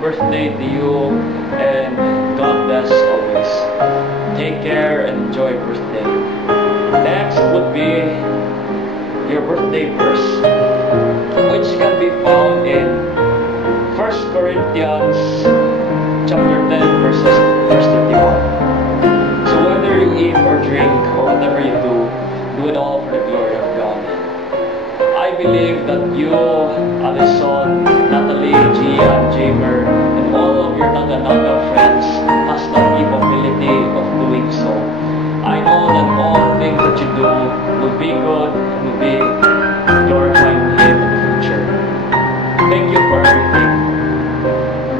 birthday to you, and God bless always. Take care and enjoy birthday. Next would be your birthday verse, which can be found in 1 Corinthians chapter 10 verse 31. So whether you eat or drink or whatever you do it all for the glory of God. I believe that you, Alison, Natalie, Gia, Jamer, and all of your Naga friends has the capability of doing so. I know that all things that you do will be good and will be glorifying Him in the future. Thank you for everything.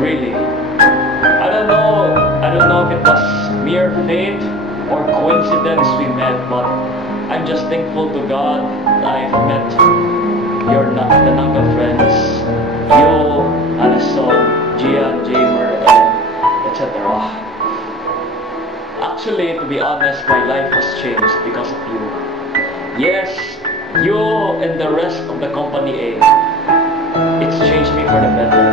Really. I don't know if it was mere fate or coincidence we met, but I'm just thankful to God that I've met the Naga friends, you, Alison, Gia, Jamer, and etc. Actually, to be honest, my life has changed because of you. Yes, you and the rest of the company A, it's changed me for the better.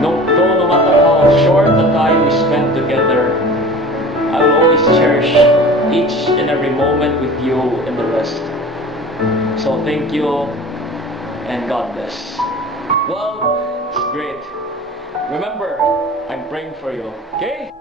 No matter how short the time we spent together, I will always cherish each and every moment with you and the rest. So thank you and God bless. Well, it's great. Remember, I'm praying for you, okay?